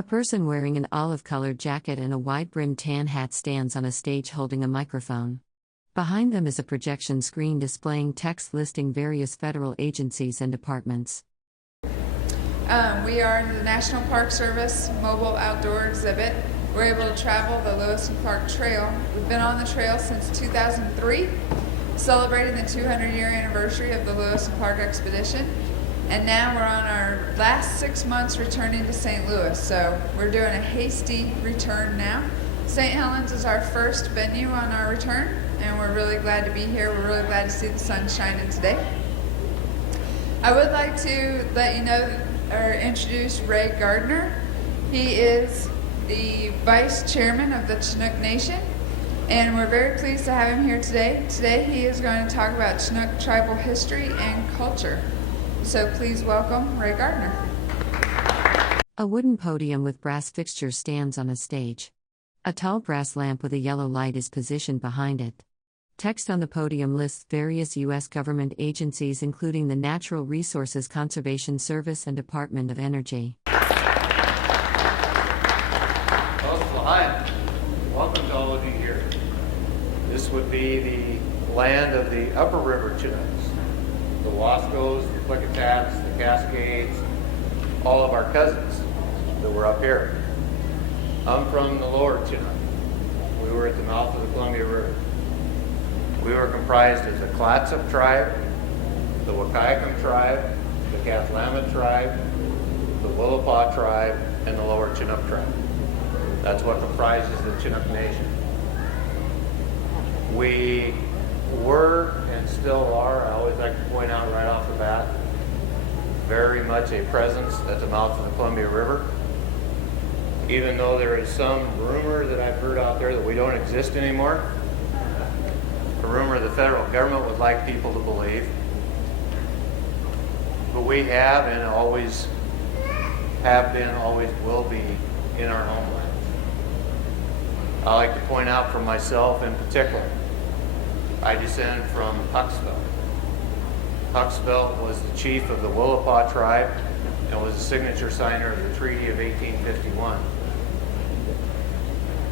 A person wearing an olive-colored jacket and a wide-brimmed tan hat stands on a stage holding a microphone. Behind them is a projection screen displaying text listing various federal agencies and departments. We are the National Park Service Mobile Outdoor Exhibit. We're able to travel the Lewis Clark Trail. We've been on the trail since 2003, celebrating the 200-year anniversary of the Lewis and Clark expedition. And now we're on our last 6 months returning to St. Louis, so we're doing a hasty return now. St. Helens is our first venue on our return, and we're really glad to be here. We're really glad to see the sun shining today. I would like to let you know or introduce Ray Gardner. He is the Vice Chairman of the Chinook Nation, and we're very pleased to have him here today. Today he is going to talk about Chinook tribal history and culture. So please welcome Ray Gardner. A wooden podium with brass fixtures stands on a stage. A tall brass lamp with a yellow light is positioned behind it. Text on the podium lists various U.S. government agencies including the Natural Resources Conservation Service and Department of Energy. Hi, welcome to all of you here. This would be the land of the upper river Chinooks. The Wascos, the Klickitats, the Cascades, all of our cousins that were up here. I'm from the lower Chinook. We were at the mouth of the Columbia River. We were comprised of the Clatsop tribe, the Wahkiakum tribe, the Cathlamet tribe, the Willapa tribe, and the lower Chinook tribe. That's what comprises the Chinook Nation. We were and still are, I always like to point out right off the bat, very much a presence at the mouth of the Columbia River. Even though there is some rumor that I've heard out there that we don't exist anymore, a rumor the federal government would like people to believe. But we have and always have been, always will be in our homeland. I like to point out for myself in particular, I descend from Huxville. Huxville was the chief of the Willapa tribe and was a signature signer of the Treaty of 1851.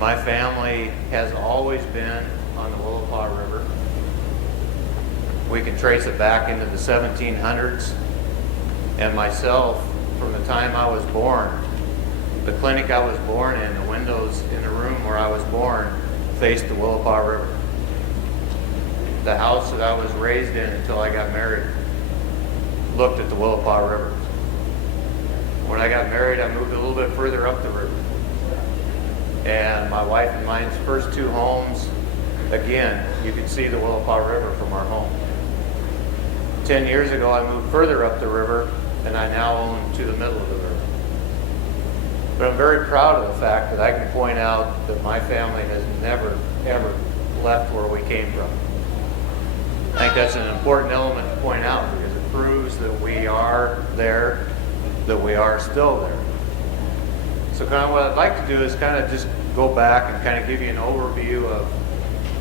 My family has always been on the Willapa River. We can trace it back into the 1700s. And myself, from the time I was born, the clinic I was born in, the windows in the room where I was born, faced the Willapa River. The house that I was raised in until I got married looked at the Willapa River. When I got married, I moved a little bit further up the river. And my wife and mine's first two homes, again, you could see the Willapa River from our home. 10 years ago, I moved further up the river, and I now own to the middle of the river. But I'm very proud of the fact that I can point out that my family has never, ever left where we came from. I think that's an important element to point out because it proves that we are there, that we are still there. So kind of what I'd like to do is kind of just go back and kind of give you an overview of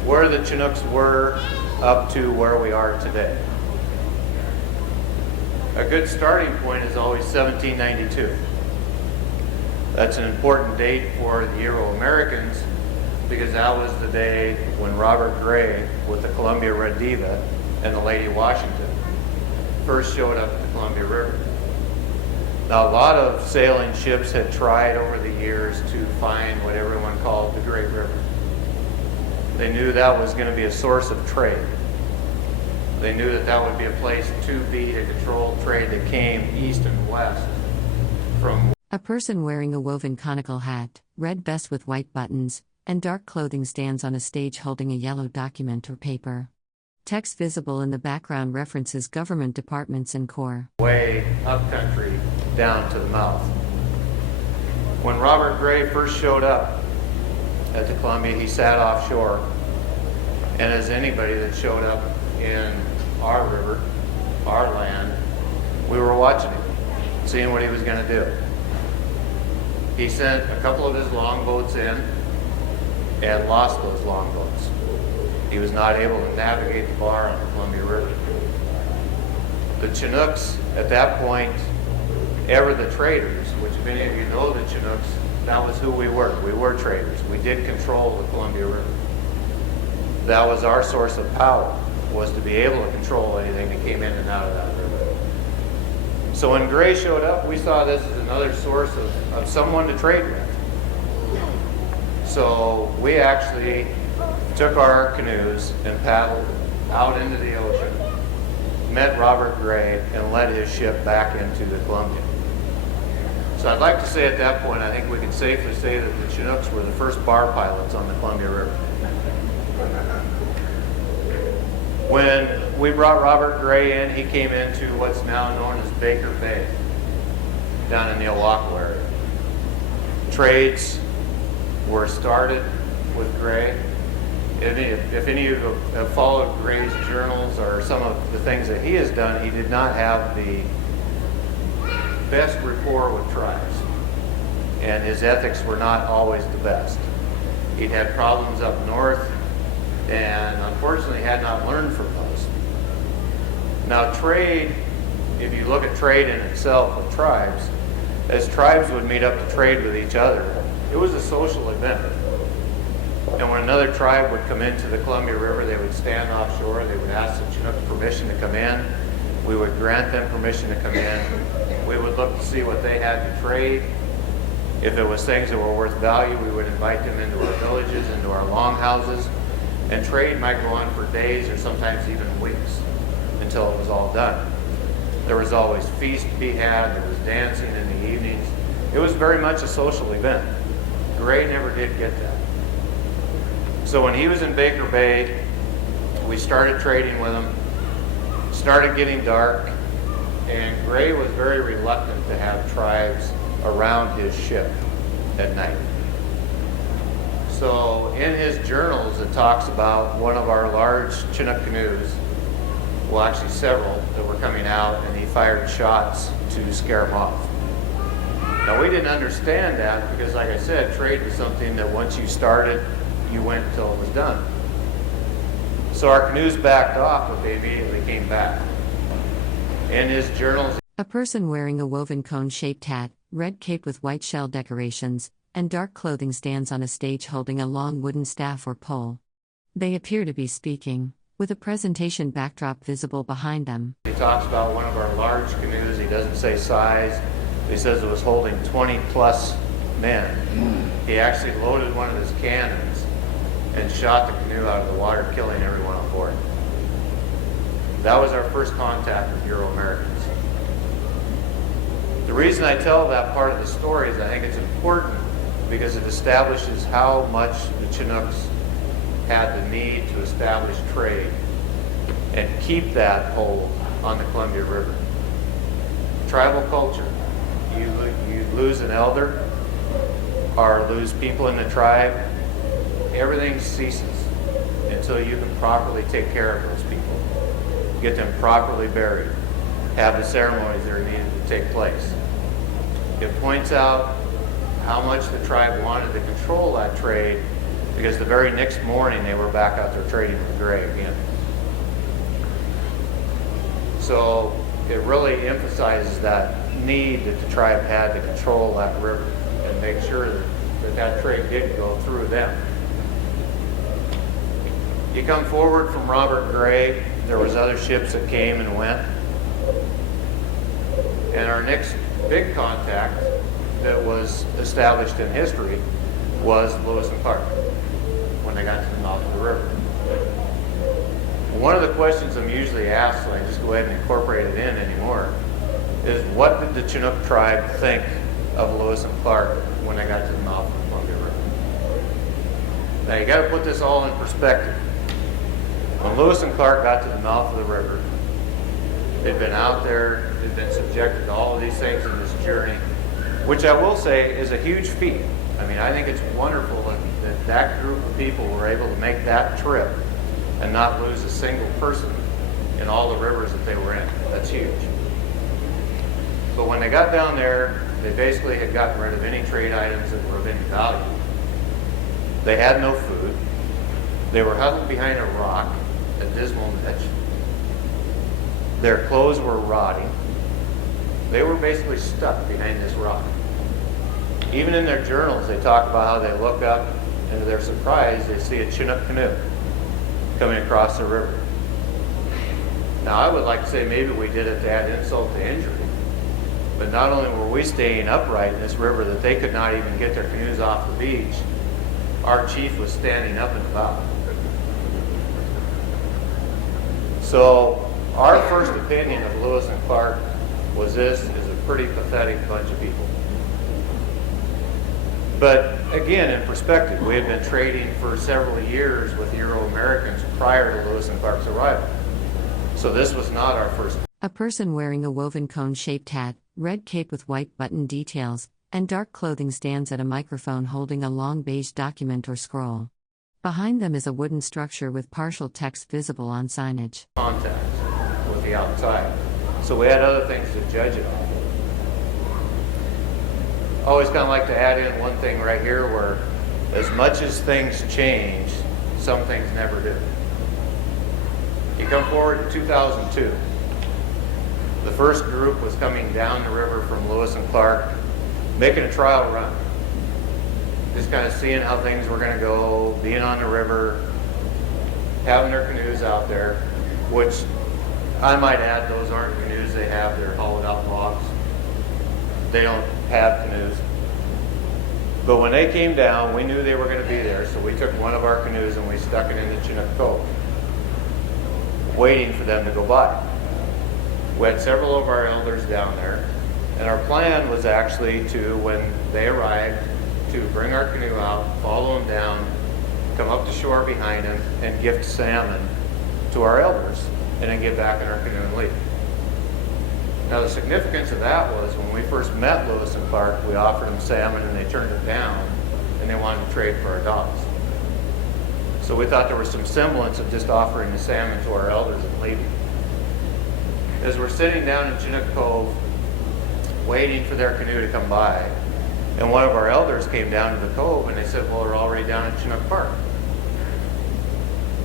where the Chinooks were up to where we are today. A good starting point is always 1792. That's an important date for the Euro-Americans because that was the day when Robert Gray with the Columbia Red Diva and the Lady Washington first showed up at the Columbia River. Now a lot of sailing ships had tried over the years to find what everyone called the Great River. They knew that was going to be a source of trade. They knew that that would be a place to be to control trade that came east and west from. A person wearing a woven conical hat, red vest with white buttons, and dark clothing stands on a stage holding a yellow document or paper. Text visible in the background references government departments and corps. Way up country down to the mouth. When Robert Gray first showed up at the Columbia, he sat offshore. And as anybody that showed up in our river, our land, we were watching him, seeing what he was going to do. He sent a couple of his longboats in and lost those longboats. He was not able to navigate the bar on the Columbia River. The Chinooks, at that point, ever the traders, which if any of you know the Chinooks, that was who we were. We were traders. We did control the Columbia River. That was our source of power, was to be able to control anything that came in and out of that river. So when Gray showed up, we saw this as another source of someone to trade with. So we actually took our canoes and paddled out into the ocean, met Robert Gray, and led his ship back into the Columbia. So I'd like to say at that point, I think we can safely say that the Chinooks were the first bar pilots on the Columbia River. When we brought Robert Gray in, he came into what's now known as Baker Bay, down in the Oahu area. Trades were started with Gray. If any of you have followed Gray's journals or some of the things that he has done, he did not have the best rapport with tribes, and his ethics were not always the best. He'd had problems up north, and unfortunately had not learned from those. Now trade, if you look at trade in itself with tribes, as tribes would meet up to trade with each other, it was a social event. And when another tribe would come into the Columbia River, they would stand offshore, they would ask the Chinook permission to come in, we would grant them permission to come in, we would look to see what they had to trade. If it was things that were worth value, we would invite them into our villages, into our longhouses, and trade might go on for days or sometimes even weeks until it was all done. There was always feast to be had, there was dancing in the evenings. It was very much a social event. Gray never did get that. So when he was in Baker Bay, we started trading with him, started getting dark, and Gray was very reluctant to have tribes around his ship at night. So in his journals, it talks about one of our large Chinook canoes, well actually several, that were coming out, and he fired shots to scare them off. Now we didn't understand that because, like I said, trade was something that once you started, you went until it was done. So our canoes backed off, but they immediately came back. In his journals, A person wearing a woven cone-shaped hat, red cape with white shell decorations, and dark clothing stands on a stage holding a long wooden staff or pole. They appear to be speaking, with a presentation backdrop visible behind them. he talks about one of our large canoes. He doesn't say size. He says it was holding 20 plus men. He actually loaded one of his cannons and shot the canoe out of the water, killing everyone on board. That was our first contact with Euro-Americans. The reason I tell that part of the story is I think it's important because it establishes how much the Chinooks had the need to establish trade and keep that hold on the Columbia River. Tribal culture. You lose an elder or lose people in the tribe, everything ceases until you can properly take care of those people, get them properly buried, have the ceremonies that are needed to take place. It points out how much the tribe wanted to control that trade, because the very next morning they were back out there trading with Gray again. So it really emphasizes that need that the tribe had to control that river and make sure that trade did go through them. You come forward from Robert Gray, there was other ships that came and went. And our next big contact that was established in history was Lewis and Clark when they got to the mouth of the river. One of the questions I'm usually asked, so I just go ahead and incorporate it in anymore, is what did the Chinook tribe think of Lewis and Clark when they got to the mouth of the Columbia River? Now you got to put this all in perspective. When Lewis and Clark got to the mouth of the river, they'd been out there, they'd been subjected to all of these things in this journey, which I will say is a huge feat. I mean, I think it's wonderful that that group of people were able to make that trip and not lose a single person in all the rivers that they were in. That's huge. But when they got down there, they basically had gotten rid of any trade items that were of any value. They had no food. They were huddled behind a rock, a dismal niche. Their clothes were rotting. They were basically stuck behind this rock. Even in their journals, they talk about how they look up and to their surprise, they see a Chinook canoe coming across the river. Now, I would like to say maybe we did it to add insult to injury, but not only were we staying upright in this river that they could not even get their canoes off the beach, our chief was standing up and about. So our first opinion of Lewis and Clark was this is a pretty pathetic bunch of people. But again, in perspective, we had been trading for several years with Euro-Americans prior to Lewis and Clark's arrival. So this was not our first. A person wearing a woven cone-shaped hat, red cape with white button details, and dark clothing stands at a microphone holding a long beige document or scroll. Behind them is a wooden structure with partial text visible on signage. Contact with the outside. So we had other things to judge it off of. Always kind of like to add in one thing right here where as much as things change, some things never do. You come forward to 2002. The first group was coming down the river from Lewis and Clark, making a trial run. Just kind of seeing how things were going to go, being on the river, having their canoes out there, which I might add, those aren't canoes they have, they're hollowed out logs. They don't have canoes. But when they came down, we knew they were going to be there, so we took one of our canoes and we stuck it into Chinook Cove, waiting for them to go by. We had several of our elders down there, and our plan was actually to, when they arrived, to bring our canoe out, follow them down, come up the shore behind them, and gift salmon to our elders, and then get back in our canoe and leave. Now the significance of that was when we first met Lewis and Clark, we offered them salmon and they turned it down, and they wanted to trade for our dogs. So we thought there was some semblance of just offering the salmon to our elders and leaving. As we're sitting down in Chinook Cove, waiting for their canoe to come by, and one of our elders came down to the cove and they said, well, they're already down in Chinook Park.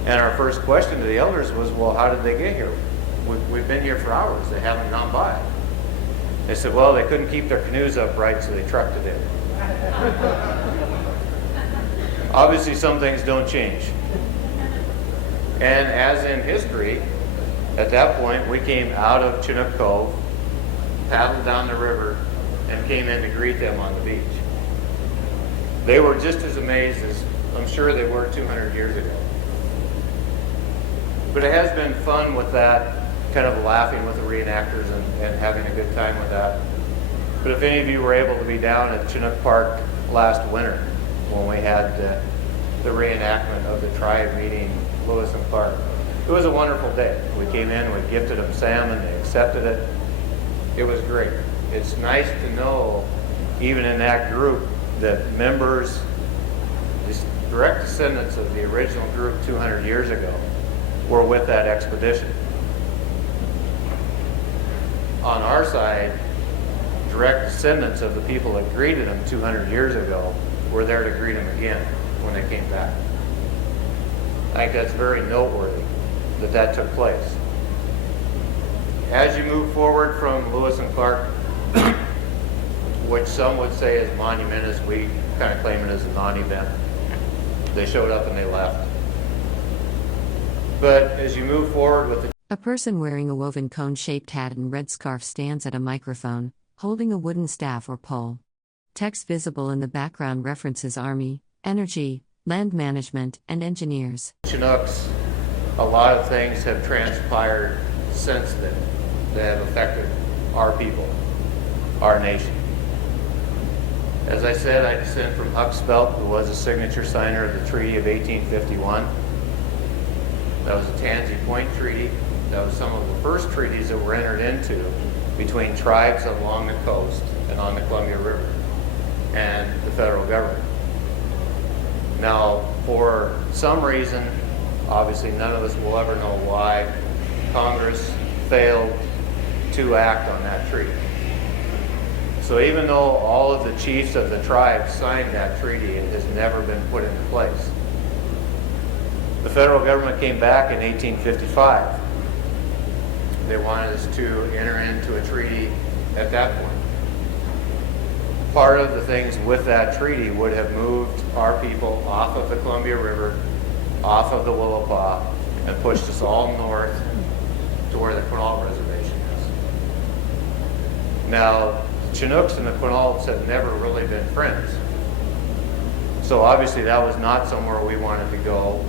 And our first question to the elders was, well, how did they get here? We've been here for hours, they haven't gone by. They said, well, they couldn't keep their canoes upright, so they trucked it in. Obviously, some things don't change. And as in history, at that point, we came out of Chinook Cove, paddled down the river, and came in to greet them on the beach. They were just as amazed as I'm sure they were 200 years ago. But it has been fun with that, kind of laughing with the reenactors and having a good time with that. But if any of you were able to be down at Chinook Park last winter when we had the reenactment of the tribe meeting Lewis and Clark, it was a wonderful day. We came in, we gifted them salmon, they accepted it. It was great. It's nice to know, even in that group, that members, these direct descendants of the original group 200 years ago, were with that expedition. On our side, direct descendants of the people that greeted them 200 years ago were there to greet them again when they came back. I think that's very noteworthy that that took place. As you move forward from Lewis and Clark, which some would say is monumentous, we kind of claim it as a non-event. They showed up and they left. But as you move forward with the A person wearing a woven cone-shaped hat and red scarf stands at a microphone, holding a wooden staff or pole. Text visible in the background references Army, Energy, Land Management, and Engineers. Chinooks, a lot of things have transpired since then that have affected our people, our nation. As I said, I descend from Huck Spelt, who was a signature signer of the Treaty of 1851. That was a Tansy Point Treaty. That was some of the first treaties that were entered into between tribes along the coast and on the Columbia River and the federal government. Now, for some reason, obviously none of us will ever know why, Congress failed to act on that treaty. So even though all of the chiefs of the tribe signed that treaty, it has never been put into place. The federal government came back in 1855. They wanted us to enter into a treaty at that point. part of the things with that treaty would have moved our people off of the Columbia River, off of the Willapa, and pushed us all north to where the Quinault Reservation is. Now, the Chinooks and the Quinaults had never really been friends. So obviously that was not somewhere we wanted to go.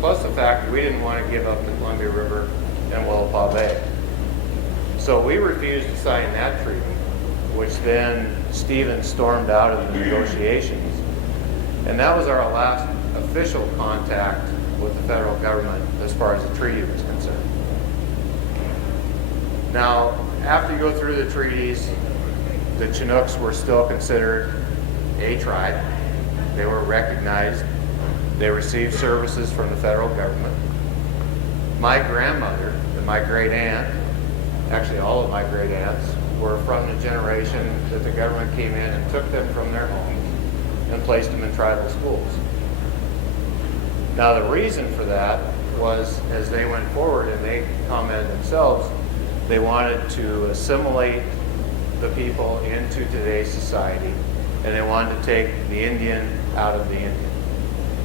Plus the fact that we didn't want to give up the Columbia River and Willapa Bay. So we refused to sign that treaty, which then Stephen stormed out of the negotiations. And that was our last official contact with the federal government as far as the treaty was concerned. Now, after you go through the treaties, the Chinooks were still considered a tribe. They were recognized. They received services from the federal government. My grandmother and my great aunt, actually all of my great aunts, were from the generation that the government came in and took them from their homes and placed them in tribal schools. Now the reason for that was, as they went forward and they commented themselves, they wanted to assimilate the people into today's society, and they wanted to take the Indian out of the Indian,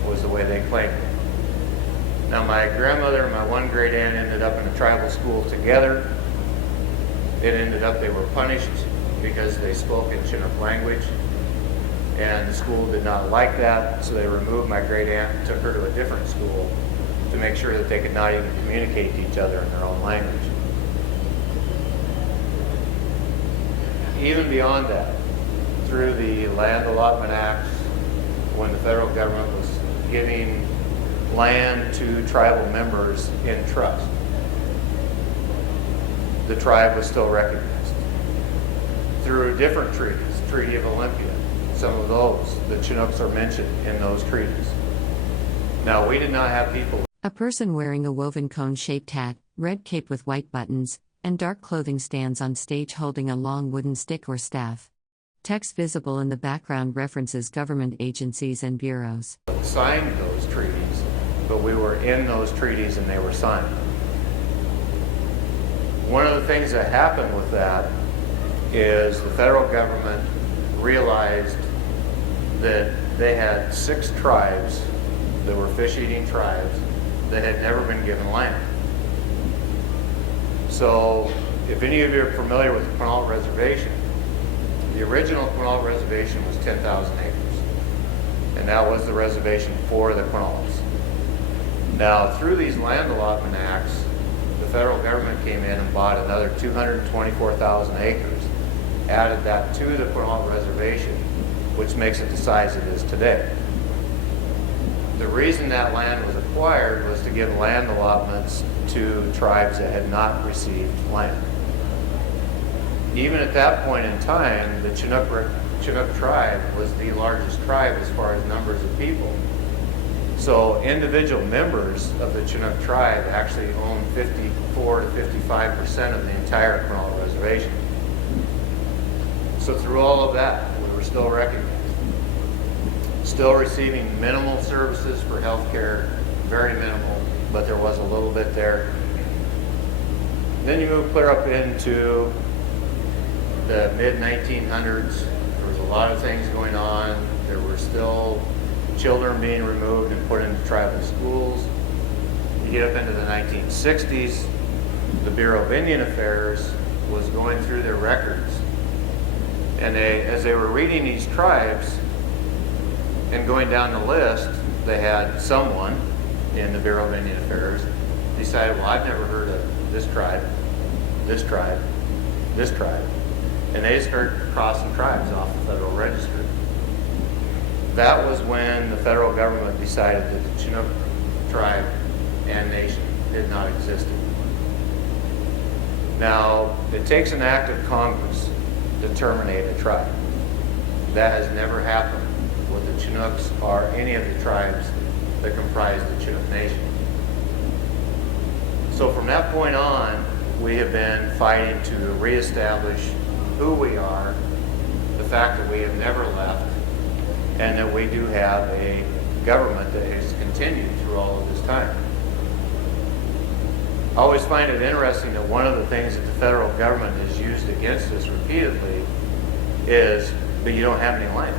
was the way they claimed it. Now my grandmother and my one great aunt ended up in a tribal school together. It ended up they were punished because they spoke in Chinook language, and the school did not like that, so they removed my great aunt and took her to a different school to make sure that they could not even communicate to each other in their own language. Even beyond that, through the Land Allotment Acts, when the federal government was giving land to tribal members in trust, the tribe was still recognized. Through different treaties, Treaty of Olympia, some of those, the Chinooks are mentioned in those treaties. Now, we did not have people. A person wearing a woven cone-shaped hat, red cape with white buttons, and dark clothing stands on stage holding a long wooden stick or staff. Text visible in the background references government agencies and bureaus. Signed those treaties, but we were in those treaties and they were signed. One of the things that happened with that is the federal government realized that they had 6 tribes that were fish-eating tribes that had never been given land. So, if any of you are familiar with the Quinault Reservation, the original Quinault Reservation was 10,000 acres. And that was the reservation for the Quinaults. Now, through these land allotment acts, the federal government came in and bought another 224,000 acres, added that to the Quinault Reservation, which makes it the size it is today. The reason that land was acquired was to give land allotments to tribes that had not received land. Even at that point in time, the Chinook tribe was the largest tribe as far as numbers of people. So individual members of the Chinook tribe actually owned 54 to 55% of the entire Quinault Reservation. So through all of that, we were still recognized. Still receiving minimal services for health care, very minimal, but there was a little bit there. Then you move clear up into the mid-1900s. There was a lot of things going on. There were still children being removed and put into tribal schools. You get up into the 1960s, the Bureau of Indian Affairs was going through their records. And as they were reading these tribes and going down the list, they had someone in the Bureau of Indian Affairs decided, well, I've never heard of this tribe, this tribe, this tribe. And they started crossing tribes off the Federal Register. That was when the federal government decided that the Chinook tribe and nation did not exist anymore. Now, it takes an act of Congress to terminate a tribe. That has never happened with the Chinooks or any of the tribes that comprise the Chinook Nation. So from that point on, we have been fighting to reestablish who we are, the fact that we have never left, and that we do have a government that has continued through all of this time. I always find it interesting that one of the things that the federal government has used against us repeatedly is but you don't have any land.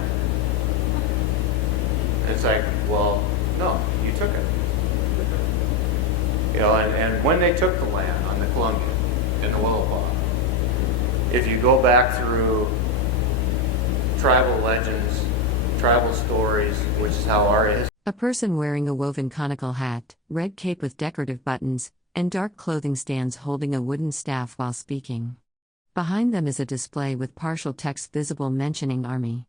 And it's like, well, no, you took it. You know, and when they took the land on the Columbia and the Willapa, if you go back through tribal legends, tribal stories, which is how our history. A person wearing a woven conical hat, red cape with decorative buttons, and dark clothing stands holding a wooden staff while speaking. Behind them is a display with partial text visible mentioning Army,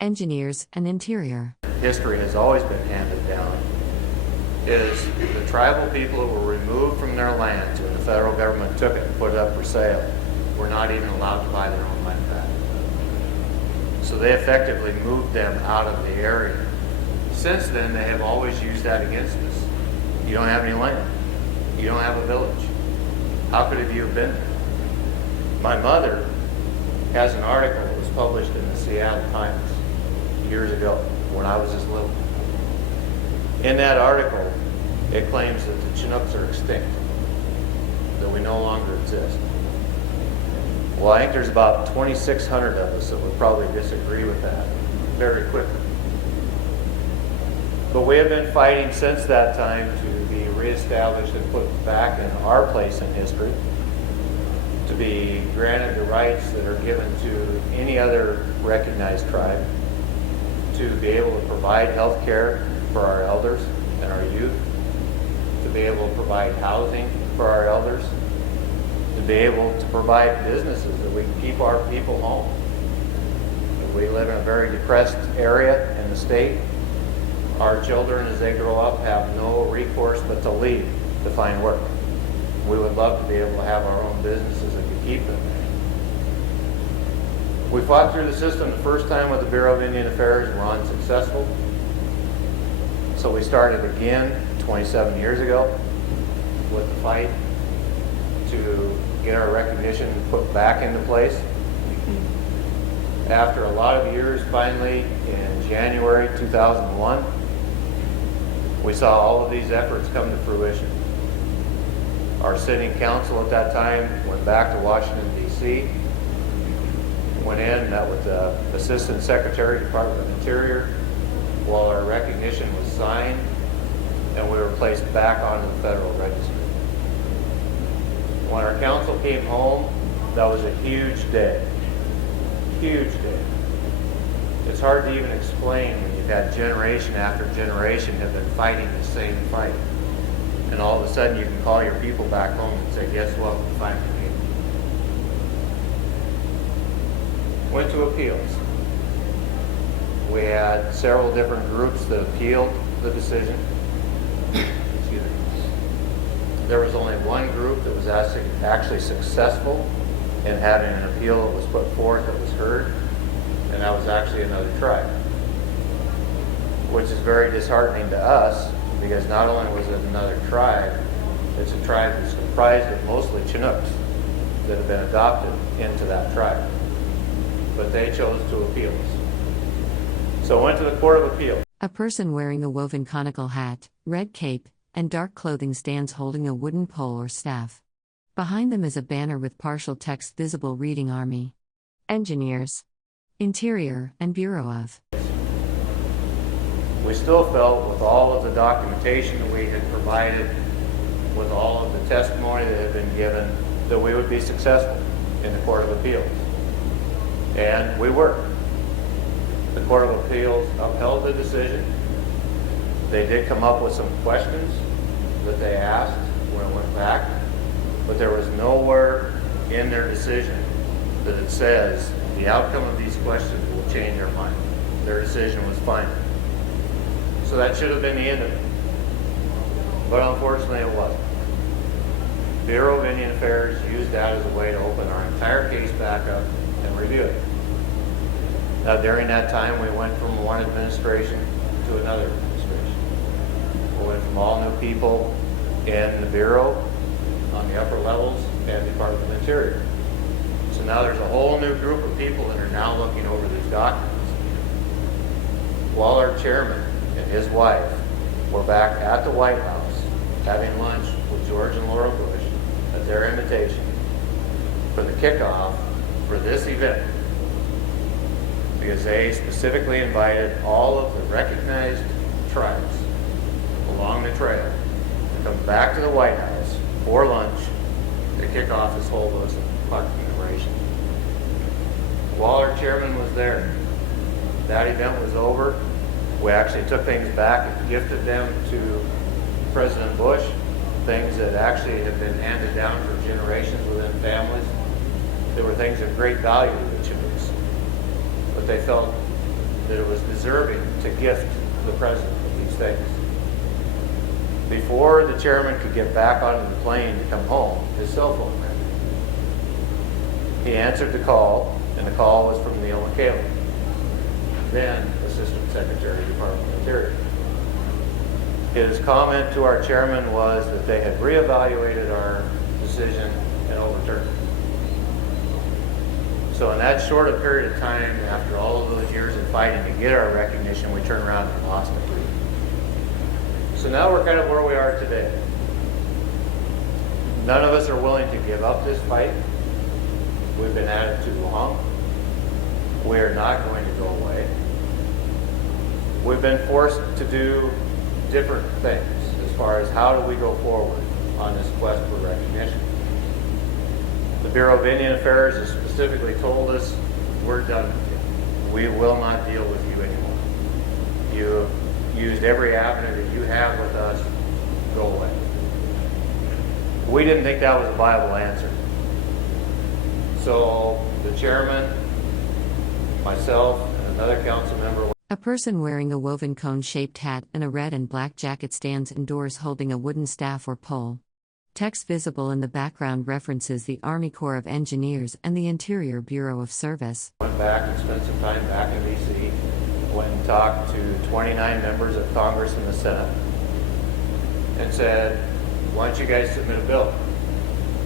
engineers, and interior. History has always been handed down is the tribal people who were removed from their lands when the federal government took it and put it up for sale were not even allowed to buy their own land back. So they effectively moved them out of the area. Since then, they have always used that against us. You don't have any land. You don't have a village. How could you have been there? My mother has an article that was published in the Seattle Times years ago when I was just little. In that article, it claims that the Chinooks are extinct, that we no longer exist. Well, I think there's about 2,600 of us that would probably disagree with that very quickly. But we have been fighting since that time to be reestablished and put back in our place in history, to be granted the rights that are given to any other recognized tribe, to be able to provide health care for our elders and our youth, to be able to provide housing for our elders, to be able to provide businesses that we can keep our people home. We live in a very depressed area in the state. Our children, as they grow up, have no recourse but to leave to find work. We would love to be able to have our own businesses that could keep them there. We fought through the system the first time with the Bureau of Indian Affairs and were unsuccessful. So we started again 27 years ago with the fight to get our recognition put back into place. After a lot of years, finally, in January 2001, we saw all of these efforts come to fruition. Our sitting council at that time went back to Washington, D.C., went in, met with the Assistant Secretary, Department of Interior, while our recognition was signed, and we were placed back onto the Federal Register. When our council came home, that was a huge day. Huge day. It's hard to even explain when you've had generation after generation have been fighting the same fight. And all of a sudden you can call your people back home and say, guess what, we finally made it. Went to appeals. We had several different groups that appealed the decision. Excuse me. There was only one group that was actually successful in having an appeal that was put forth that was heard, and that was actually another tribe. Which is very disheartening to us, because not only was it another tribe, it's a tribe that's comprised of mostly Chinooks that have been adopted into that tribe. But they chose to appeal us. So I went to the Court of Appeal. A person wearing a woven conical hat, red cape, and dark clothing stands holding a wooden pole or staff. Behind them is a banner with partial text visible reading Army, Engineers, Interior, and Bureau of. We still felt with all of the documentation that we had provided, with all of the testimony that had been given, that we would be successful in the Court of Appeals. And we were. The Court of Appeals upheld the decision. They did come up with some questions that they asked when it went back, but there was nowhere in their decision that it says the outcome of these questions will change our mind. Their decision was final. So that should have been the end of it. But unfortunately it wasn't. Bureau of Indian Affairs used that as a way to open our entire case back up and review it. Now during that time we went from one administration to another administration. We went from all new people in the Bureau on the upper levels and Department of Interior. So now there's a whole new group of people that are now looking over these documents. While our chairman and his wife were back at the White House having lunch with George and Laura Bush at their invitation for the kickoff for this event. because they specifically invited all of the recognized tribes along the trail to come back to the White House for lunch to kick off this whole Lewis Clark commemoration. While our chairman was there, that event was over. We actually took things back and gifted them to President Bush, things that actually have been handed down for generations within families. There were things of great value to the Chinooks, but they felt that it was deserving to gift the president with these things. Before the chairman could get back onto the plane to come home, his cell phone rang. He answered the call, and the call was from Neil McCaleb, then Assistant Secretary of the Department of Interior. His comment to our chairman was that they had reevaluated our decision and overturned it. So in that short a period of time, after all of those years of fighting to get our recognition, we turned around and lost it. So now we're kind of where we are today. None of us are willing to give up this fight. We've been at it too long. We are not going to go away. We've been forced to do different things as far as how do we go forward on this quest for recognition. The Bureau of Indian Affairs has specifically told us, we're done with you. We will not deal with you anymore. You used every avenue that you have with us, go away. We didn't think that was a viable answer. So the chairman, myself, and another council member. A person wearing a woven cone-shaped hat and a red and black jacket stands indoors holding a wooden staff or pole. Text visible in the background references the Army Corps of Engineers and the Interior Bureau of Service. Went back and spent some time back in D.C., went and talked to 29 members of Congress and the Senate, and said, why don't you guys submit a bill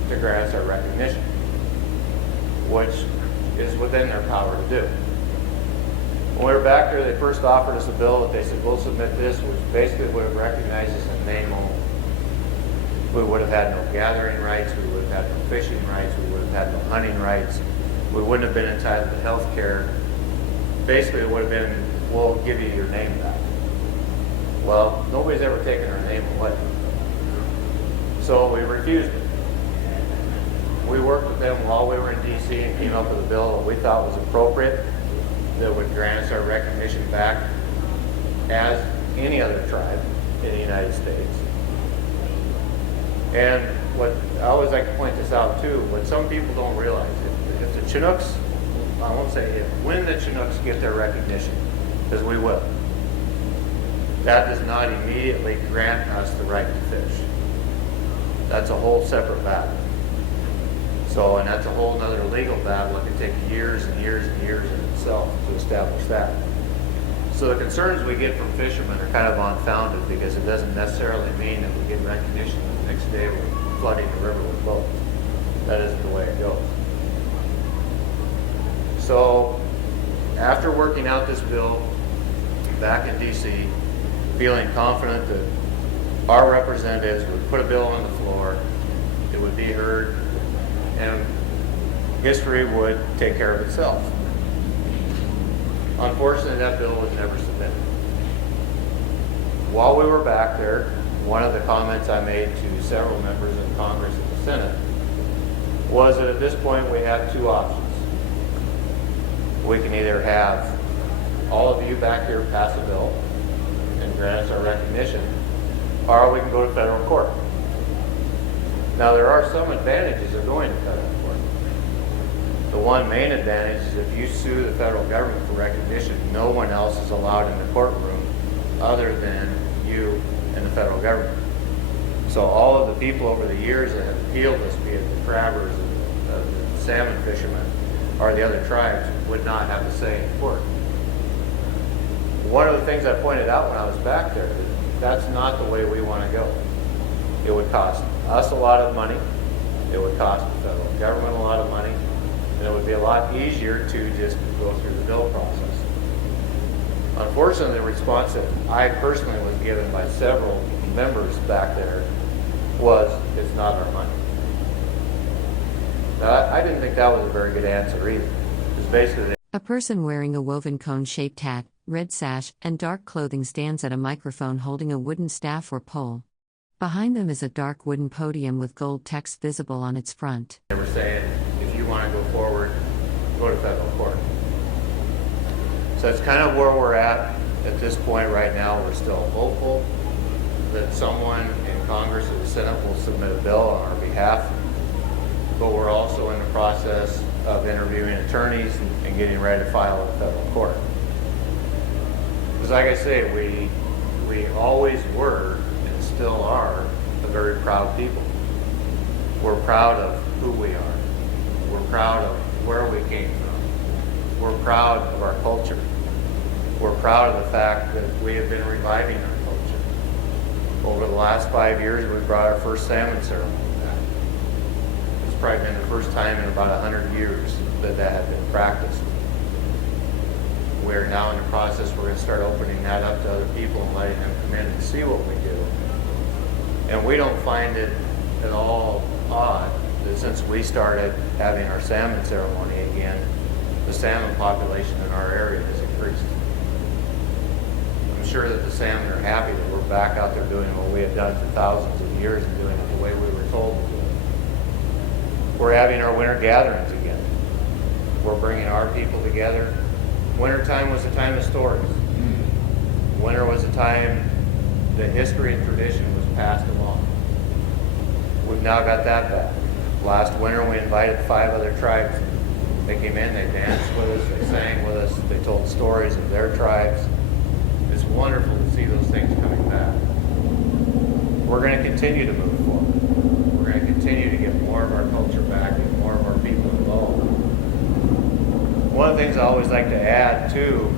to grant us our recognition, which is within their power to do. When we were back there, they first offered us a bill that they said, we'll submit this, which basically would have recognized us in name only. We would have had no gathering rights, we would have had no fishing rights, we would have had no hunting rights, we wouldn't have been entitled to health care. Basically, it would have been, we'll give you your name back. Well, nobody's ever taken our name away. So we refused it. We worked with them while we were in D.C. and came up with a bill that we thought was appropriate, that would grant us our recognition back as any other tribe in the United States. And what I always like to point this out too, what some people don't realize, if the Chinooks, I won't say if, when the Chinooks get their recognition, because we will, that does not immediately grant us the right to fish. That's a whole separate battle. So, and that's a whole other legal battle. It can take years and years and years in itself to establish that. So the concerns we get from fishermen are kind of unfounded because it doesn't necessarily mean that we get recognition the next day we're flooding the river with boats. That isn't the way it goes. So after working out this bill back in D.C., feeling confident that our representatives would put a bill on the floor, it would be heard, and history would take care of itself. Unfortunately, that bill was never submitted. While we were back there, one of the comments I made to several members of Congress and the Senate was that at this point we have two options. We can either have all of you back here pass a bill and grant us our recognition, or we can go to federal court. Now, there are some advantages of going to federal court. The one main advantage is if you sue the federal government for recognition, no one else is allowed in the courtroom other than you and the federal government. So all of the people over the years that have appealed this, be it the crabbers, the salmon fishermen, or the other tribes, would not have a say in court. One of the things I pointed out when I was back there, that's not the way we want to go. It would cost us a lot of money, it would cost the federal government a lot of money, and it would be a lot easier to just go through the bill process. Unfortunately, the response that I personally was given by several members back there was, it's not our money. Now, I didn't think that was a very good answer either. Because basically, A person wearing a woven cone-shaped hat, red sash, and dark clothing stands at a microphone holding a wooden staff or pole. Behind them is a dark wooden podium with gold text visible on its front. They were saying, if you want to go forward, go to federal court. So that's kind of where we're at this point right now. We're still hopeful that someone in Congress or the Senate will submit a bill on our behalf, but we're also in the process of interviewing attorneys and getting ready to file in federal court. Because like I say, we always were and still are a very proud people. We're proud of who we are. We're proud of where we came from. We're proud of our culture. We're proud of the fact that we have been reviving our culture. Over the last 5 years, we brought our first salmon ceremony back. It's probably been the first time in about 100 years that had been practiced. We're now in the process, we're going to start opening that up to other people and letting them come in and see what we do. And we don't find it at all odd that since we started having our salmon ceremony again, the salmon population in our area has increased. I'm sure that the salmon are happy that we're back out there doing what we have done for thousands of years and doing it the way we were told to do it. We're having our winter gatherings again. We're bringing our people together. Wintertime was a time of stories. Winter was a time that history and tradition was passed along. We've now got that back. Last winter we invited 5 other tribes. They came in, they danced with us, they sang with us, they told stories of their tribes. It's wonderful to see those things coming back. We're going to continue to move forward. We're going to continue to get more of our culture back and more of our people involved. One of the things I always like to add too,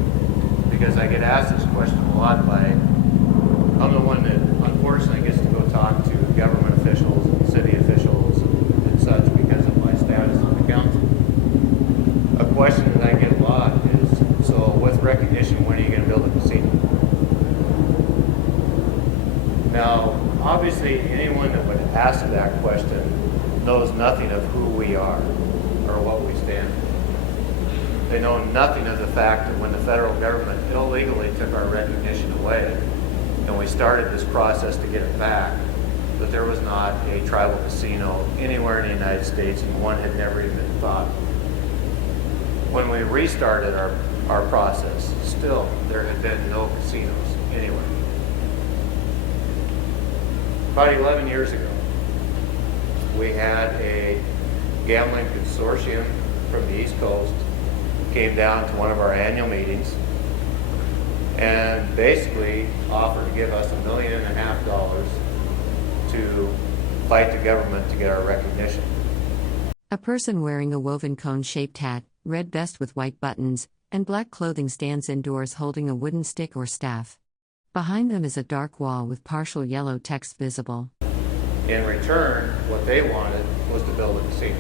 because I get asked this question a lot by, I'm the one that unfortunately gets to go talk to government officials and city officials and such because of my status on the council. A question that I get a lot is, so with recognition, when are you going to build a casino? Now, obviously, anyone that would ask that question knows nothing of who we are or what we stand for. They know nothing of the fact that when the federal government illegally took our recognition away and we started this process to get it back, that there was not a tribal casino anywhere in the United States and one had never even been thought. When we restarted our process, still there had been no casinos anywhere. About 11 years ago, we had a gambling consortium from the East Coast came down to one of our annual meetings and basically offered to give us $1.5 million to fight the government to get our recognition. A person wearing a woven cone-shaped hat, red vest with white buttons, and black clothing stands indoors holding a wooden stick or staff. Behind them is a dark wall with partial yellow text visible. In return, what they wanted was to build a casino.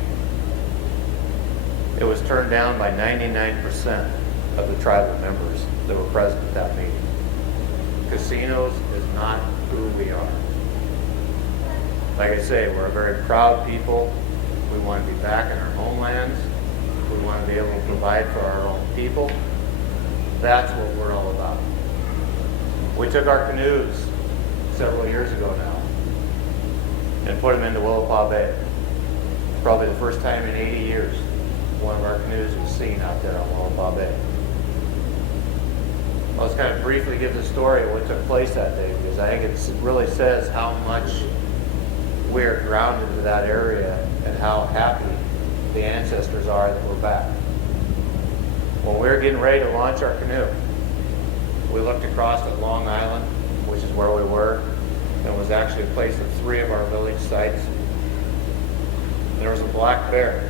It was turned down by 99% of the tribal members that were present at that meeting. Casinos is not who we are. Like I say, we're a very proud people. We want to be back in our homelands. We want to be able to provide for our own people. That's what we're all about. We took our canoes several years ago now and put them into Willapa Bay. Probably the first time in 80 years one of our canoes was seen out there on Willapa Bay. I'll just kind of briefly give the story of what took place that day because I think it really says how much we're grounded to that area and how happy the ancestors are that we're back. When we were getting ready to launch our canoe, we looked across at Long Island, which is where we were, and it was actually a place of 3 of our village sites. There was a black bear.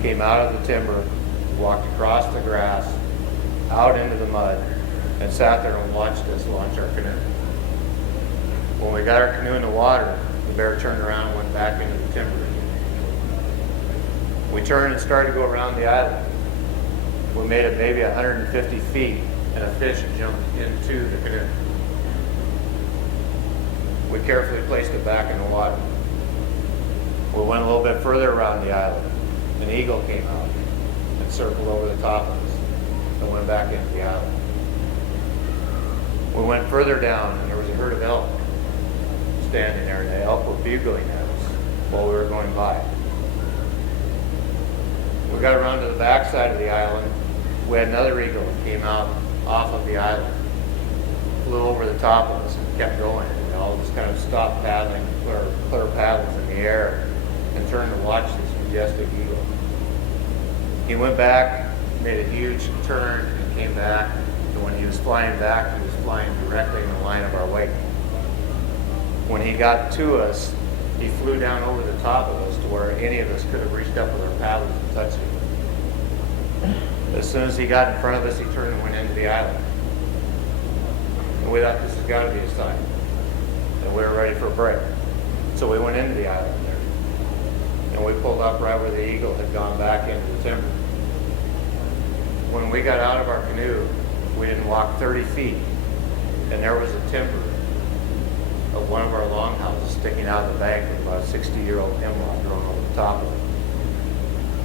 Came out of the timber, walked across the grass, out into the mud, and sat there and watched us launch our canoe. When we got our canoe in the water, the bear turned around and went back into the timber again. We turned and started to go around the island. We made it maybe 150 feet, and a fish jumped into the canoe. We carefully placed it back in the water. We went a little bit further around the island. An eagle came out and and circled over the top of us and went back into the island. We went further down and there was a herd of elk standing there, and the elk were bugling at us while we were going by. We got around to the back side of the island. We had another eagle that came out off of the island, flew over the top of us and kept going. And we all just kind of stopped paddling, put our paddles in the air and turned to watch this majestic eagle. He went back, made a huge turn and came back. And when he was flying back, he was flying directly in the line of our wake. When he got to us, he flew down over the top of us to where any of us could have reached up with our paddles and touched him. As soon as he got in front of us, he turned and went into the island. And we thought, this has got to be a sign. And we were ready for a break. So we went into the island there. And we pulled up right where the eagle had gone back into the timber. When we got out of our canoe, we didn't walk 30 feet, and there was a timber of one of our longhouses sticking out of the bank with about a 60-year-old hemlock growing over the top of it.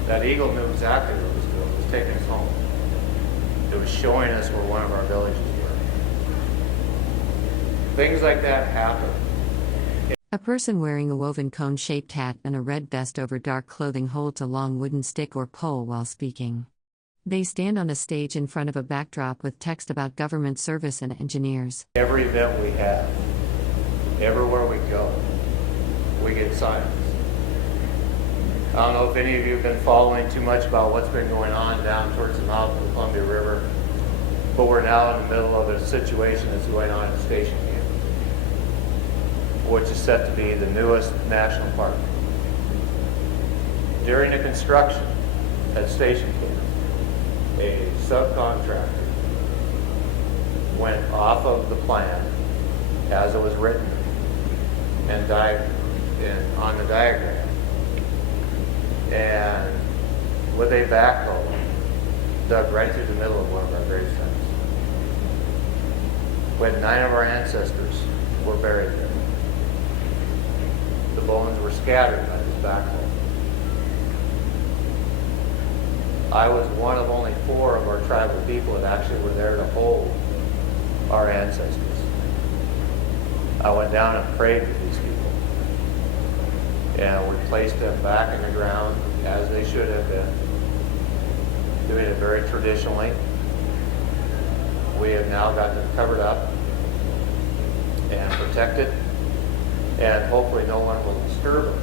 That eagle knew exactly what it was doing. It was taking us home. It was showing us where one of our villages were. Things like that happen. A person wearing a woven cone-shaped hat and a red vest over dark clothing holds a long wooden stick or pole while speaking. They stand on a stage in front of a backdrop with text about government service and engineers. Every event we have, everywhere we go, we get signs. I don't know if any of you have been following too much about what's been going on down towards the mouth of the Columbia River, but we're now in the middle of a situation that's going on at Station Camp, which is set to be the newest national park. During the construction at Station Camp, a subcontractor went off of the plan as it was written and on the diagram, and with a backhoe dug right through the middle of one of our grave sites. When 9 of our ancestors were buried there, the bones were scattered by this backhoe. I was one of only 4 of our tribal people that actually were there to hold our ancestors. I went down and prayed with these people. And we placed them back in the ground as they should have been, doing it very traditionally. We have now got them covered up and protected, and hopefully no one will disturb them.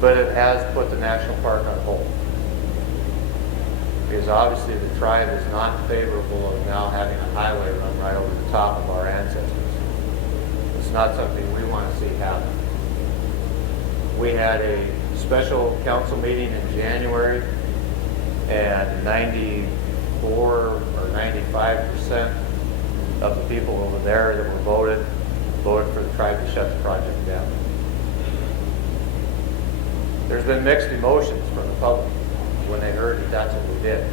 But it has put the national park on hold, because obviously the tribe is not favorable of now having a highway run right over the top of our ancestors. It's not something we want to see happen. We had a special council meeting in January, and 94 or 95% of the people over there that were voted for the tribe to shut the project down. There's been mixed emotions from the public when they heard that that's what we did.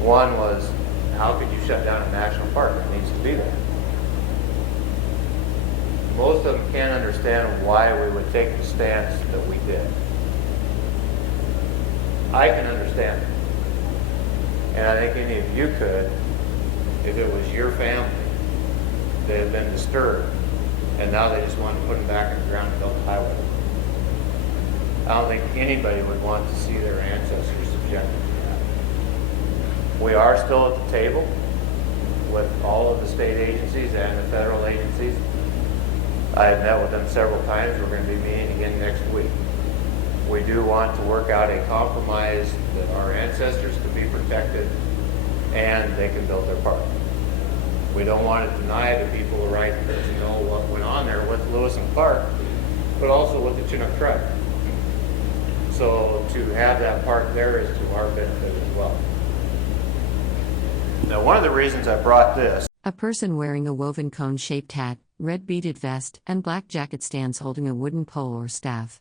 One was, how could you shut down a national park? It needs to be there. Most of them can't understand why we would take the stance that we did. I can understand it. And I think any of you could, if it was your family that had been disturbed, and now they just want to put them back in the ground and build a highway. I don't think anybody would want to see their ancestors subjected to that. We are still at the table with all of the state agencies and the federal agencies. I have met with them several times. We're going to be meeting again next week. We do want to work out a compromise that our ancestors can be protected and they can build their park. We don't want to deny the people the right to know what went on there with Lewis and Clark, but also with the Chinook tribe. So to have that park there is to our benefit as well. Now, one of the reasons I brought this. A person wearing a woven cone-shaped hat, red beaded vest, and black jacket stands holding a wooden pole or staff.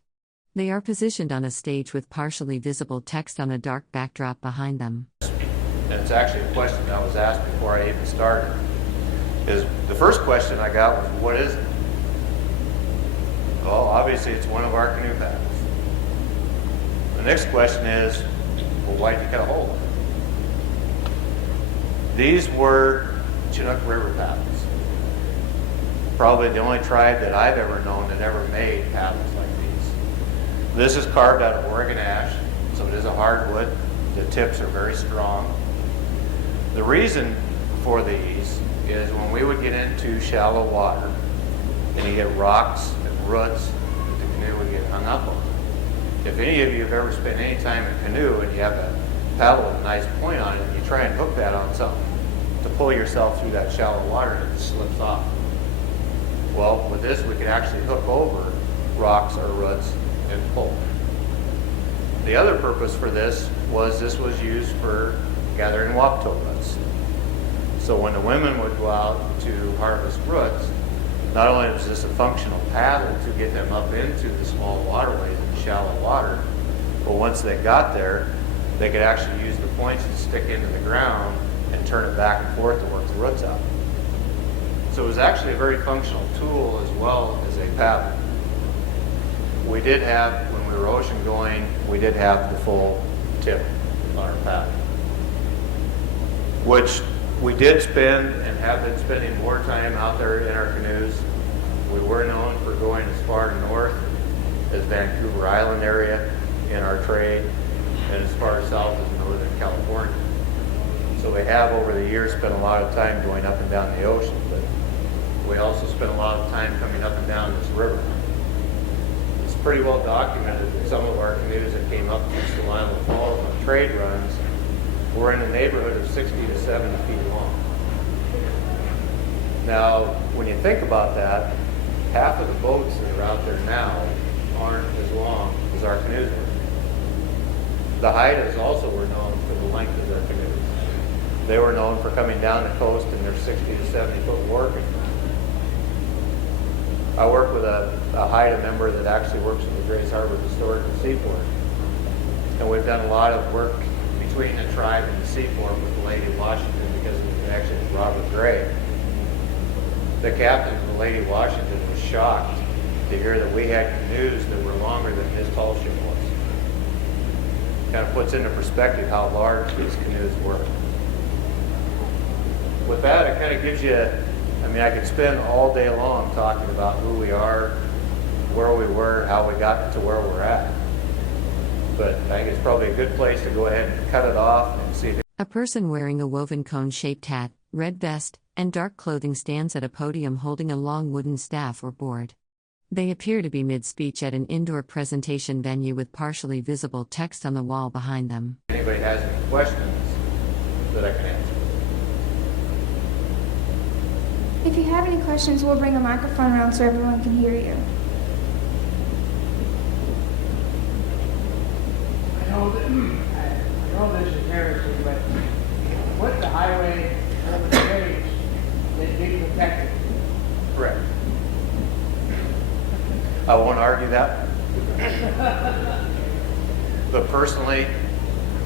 They are positioned on a stage with partially visible text on a dark backdrop behind them. And it's actually a question that was asked before I even started. Is the first question I got was, what is it? Well, obviously it's one of our canoe paddles. The next question is, well, why did you cut a hole? These were Chinook River paddles. Probably the only tribe that I've ever known that ever made paddles like these. This is carved out of Oregon ash, so it is a hardwood. The tips are very strong. The reason for these is when we would get into shallow water and you get rocks and roots that the canoe would get hung up on. If any of you have ever spent any time in a canoe and you have a paddle with a nice point on it, and you try and hook that on something to pull yourself through that shallow water and it slips off. Well, with this we could actually hook over rocks or roots and pull. The other purpose for this was used for gathering wapto roots. So when the women would go out to harvest roots, not only was this a functional paddle to get them up into the small waterways and shallow water, but once they got there, they could actually use the points to stick into the ground and turn it back and forth to work the roots out. So it was actually a very functional tool as well as a paddle. We did have, when we were ocean going, we did have the full tip on our paddle, which we did spend and have been spending more time out there in our canoes. We were known for going as far north as Vancouver Island area in our trade and as far south as Northern California. So we have over the years spent a lot of time going up and down the ocean, but we also spent a lot of time coming up and down this river. It's pretty well documented that some of our canoes that came up to Solano Falls on trade runs were in the neighborhood of 60 to 70 feet long. Now, when you think about that, half of the boats that are out there now aren't as long as our canoes were. The Haidas also were known for the length of their canoes. They were known for coming down the coast in their 60 to 70 foot war canoe. I work with a Haida member that actually works in the Grace Harbor Historical Seaport. And we've done a lot of work between the tribe and the seaport with the Lady Washington because of the connection with Robert Gray. The captain of the Lady Washington was shocked to hear that we had canoes that were longer than his tall ship was. Kind of puts into perspective how large these canoes were. With that, it kind of gives you, I could spend all day long talking about who we are, where we were, how we got to where we're at. But I think it's probably a good place to go ahead and cut it off and see if A person wearing a woven cone-shaped hat, red vest, and dark clothing stands at a podium holding a long wooden staff or board. They appear to be mid-speech at an indoor presentation venue with partially visible text on the wall behind them. anybody has any questions that I can answer. If you have any questions, we'll bring a microphone around so everyone can hear you. I know this is heresy, but what the highway over the bridge that be protected. Correct. I won't argue that. But personally,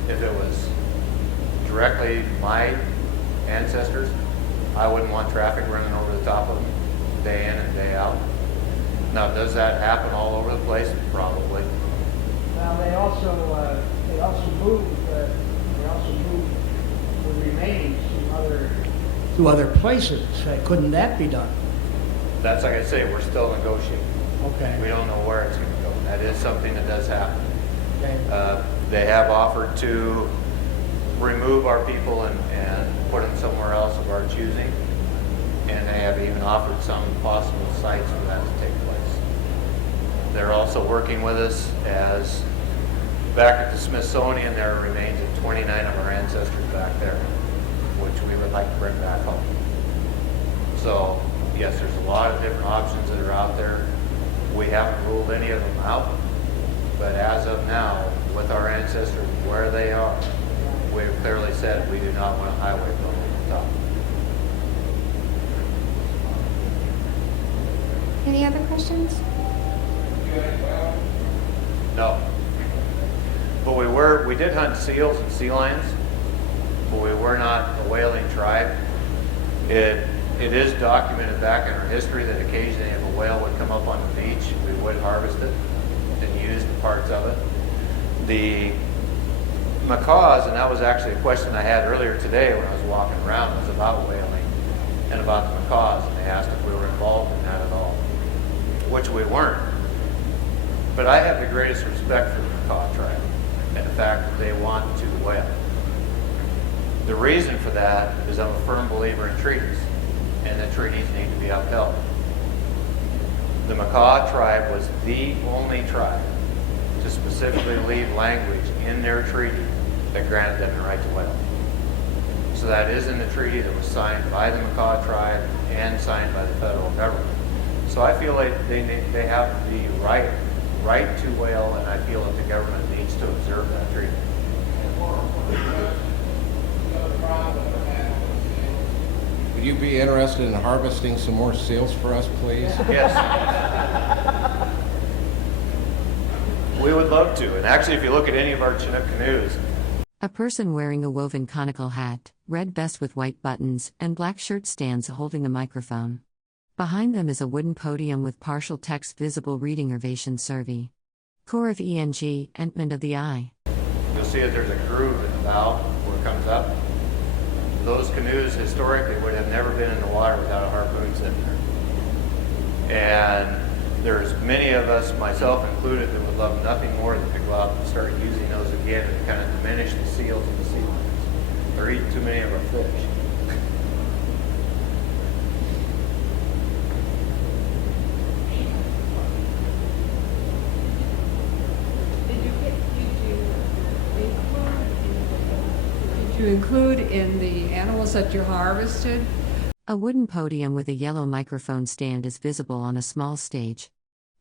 if it was directly my ancestors, I wouldn't want traffic running over the top of them day in and day out. Now, does that happen all over the place? Probably. Well, they also moved the remains to other places. Couldn't that be done? That's like I say, we're still negotiating. Okay. We don't know where it's going to go. That is something that does happen. Okay. They have offered to remove our people and put them somewhere else of our choosing. And they have even offered some possible sites for that to take place. They're also working with us as back at the Smithsonian, there remains of 29 of our ancestors back there, which we would like to bring back home. So, yes, there's a lot of different options that are out there. We haven't ruled any of them out, but as of now, with our ancestors where they are, we've clearly said we do not want a highway built over the top. Any other questions? No. But we did hunt seals and sea lions, but we were not a whaling tribe. It is documented back in our history that occasionally if a whale would come up on the beach, we would harvest it and use the parts of it. The macaws, and that was actually a question I had earlier today when I was walking around, was about whaling and about the macaws, and they asked if we were involved in that at all, which we weren't. But I have the greatest respect for the macaw tribe and the fact that they want to whale. The reason for that is I'm a firm believer in treaties, and the treaties need to be upheld. The macaw tribe was the only tribe to specifically leave language in their treaty that granted them the right to whale. So that is in the treaty that was signed by the macaw tribe and signed by the federal government. So I feel like they have the right to whale, and I feel that the government needs to observe that treaty. Would you be interested in harvesting some more seals for us, please? Yes. We would love to. And actually, if you look at any of our Chinook canoes, A person wearing a woven conical hat, red vest with white buttons, and black shirt stands holding a microphone. Behind them is a wooden podium with partial text visible reading Ovation Survey. Core of ENG, Entment of the Eye. you'll see that there's a groove in the bow where it comes up. Those canoes historically would have never been in the water without a harpoon sitting there. And there's many of us, myself included, that would love nothing more than to go out and start using those again and kind of diminish the seals and the sea lions. They're eating too many of our fish. Did you include in the animals that you harvested? A wooden podium with a yellow microphone stand is visible on a small stage.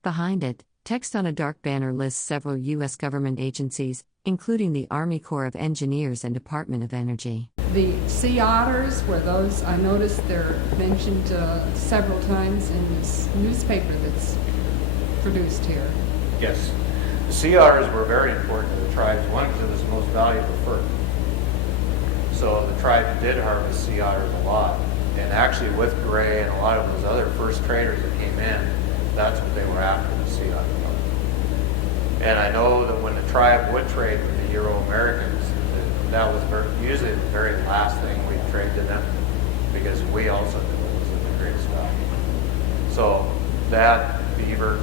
Behind it, text on a dark banner lists several U.S. government agencies, including the Army Corps of Engineers and Department of Energy. The sea otters, were those, I noticed they're mentioned several times in this newspaper that's produced here. Yes. The sea otters were very important to the tribes. One, because it was the most valuable fur. So the tribe did harvest sea otters a lot. And actually with Gray and a lot of those other first traders that came in, that's what they were after, the sea otter. And I know that when the tribe would trade with the Euro-Americans, that was usually the very last thing we'd trade to them, because we also knew it was of the greatest value. So that, beaver,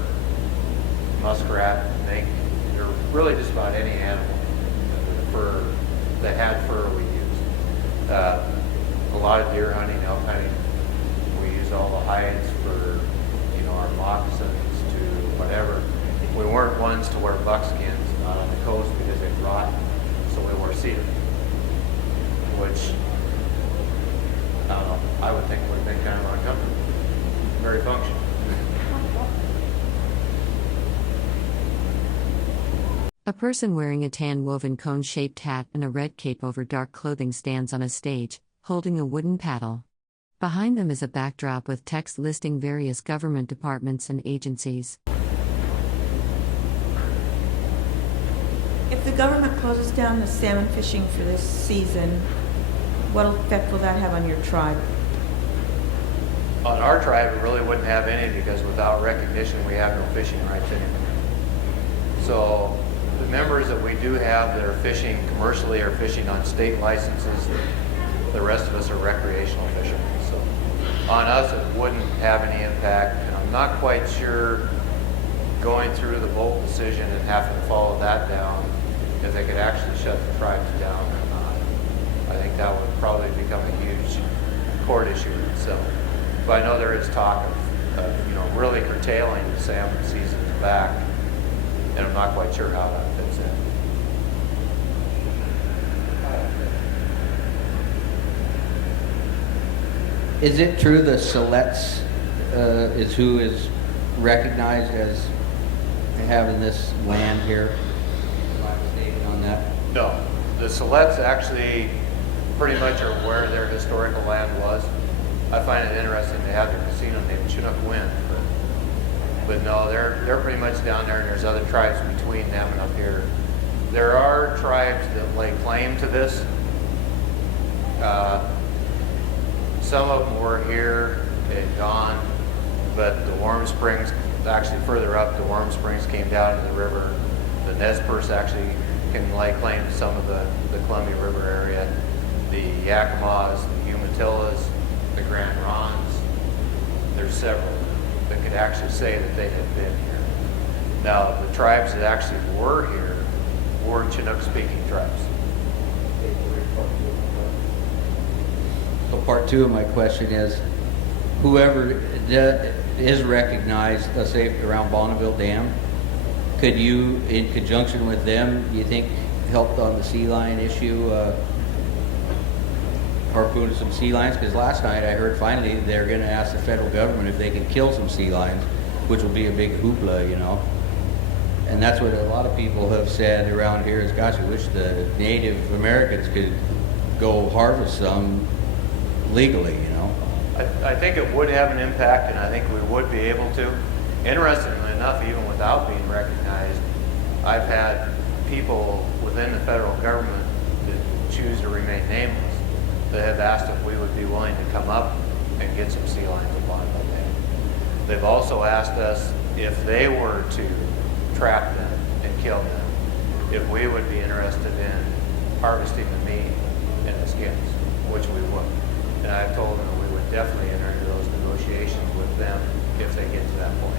muskrat, mink, or really just about any animal that had fur we used. A lot of deer hunting, elk hunting. We used all the hides for, our moccasins to whatever. We weren't ones to wear buckskins out on the coast because they rot, so we wore cedar, which I don't know. I would think would have been kind of uncomfortable. Very functional. A person wearing a tan woven cone-shaped hat and a red cape over dark clothing stands on a stage, holding a wooden paddle. Behind them is a backdrop with text listing various government departments and agencies. If the government closes down the salmon fishing for this season, what effect will that have on your tribe? On our tribe, it really wouldn't have any, because without recognition, we have no fishing rights anymore. So the members that we do have that are fishing commercially are fishing on state licenses. The rest of us are recreational fishermen. So on us, it wouldn't have any impact. And I'm not quite sure, going through the Bolt decision and having to follow that down, if they could actually shut the tribes down or not. I think that would probably become a huge court issue in itself. But I know there is talk of really curtailing the salmon seasons back, and I'm not quite sure how that fits in. Is it true the Siletz is who is recognized as having this land here? Am I mistaken on that? No, the Siletz actually pretty much are where their historical land was. I find it interesting they have their casino named Chinook Wind, but no, they're pretty much down there, and there's other tribes between them and up here. There are tribes that lay claim to this. Some of them were here and gone, but the Warm Springs, actually further up, the Warm Springs came down to the river. The Nez Perce actually can lay claim to some of the Columbia River area. The Yakimas, the Umatillas, the Grand Ronds, there's several that could actually say that they had been here. Now, the tribes that actually were here were Chinook-speaking tribes. So part two of my question is, whoever is recognized, let's say around Bonneville Dam, could you, in conjunction with them, you think, help on the sea lion issue, harpoon some sea lions? Because last night I heard finally they're going to ask the federal government if they can kill some sea lions, which will be a big hoopla, you know. And that's what a lot of people have said around here is, gosh, I wish the Native Americans could go harvest some legally, you know. I think it would have an impact, and I think we would be able to. Interestingly enough, even without being recognized, I've had people within the federal government that choose to remain nameless that have asked if we would be willing to come up and get some sea lions at Bonneville Dam. They've also asked us if they were to trap them and kill them, if we would be interested in harvesting the meat and the skins, which we would. And I've told them that we would definitely enter into those negotiations with them if they get to that point.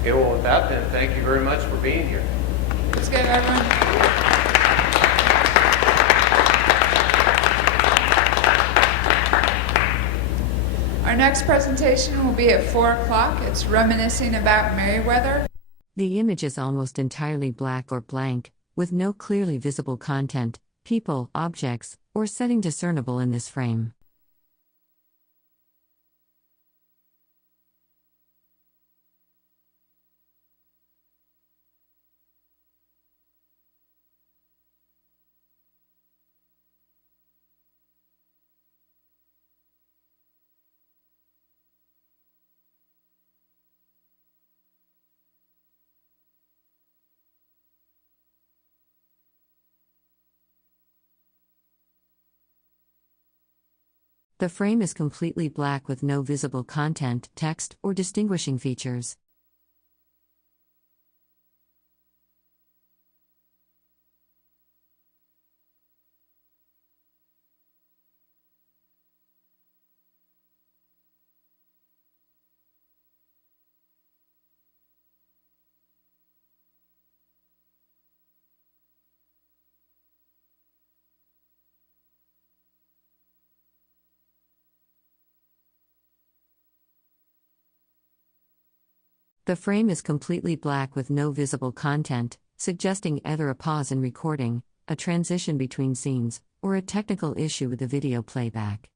Okay, well, with that then, thank you very much for being here. Let's give everyone. Our next presentation will be at 4 o'clock. It's reminiscing about Meriwether. The image is almost entirely black or blank, with no clearly visible content, people, objects, or setting discernible in this frame. The frame is completely black with no visible content, text, or distinguishing features. The frame is completely black with no visible content, suggesting either a pause in recording, a transition between scenes, or a technical issue with the video playback.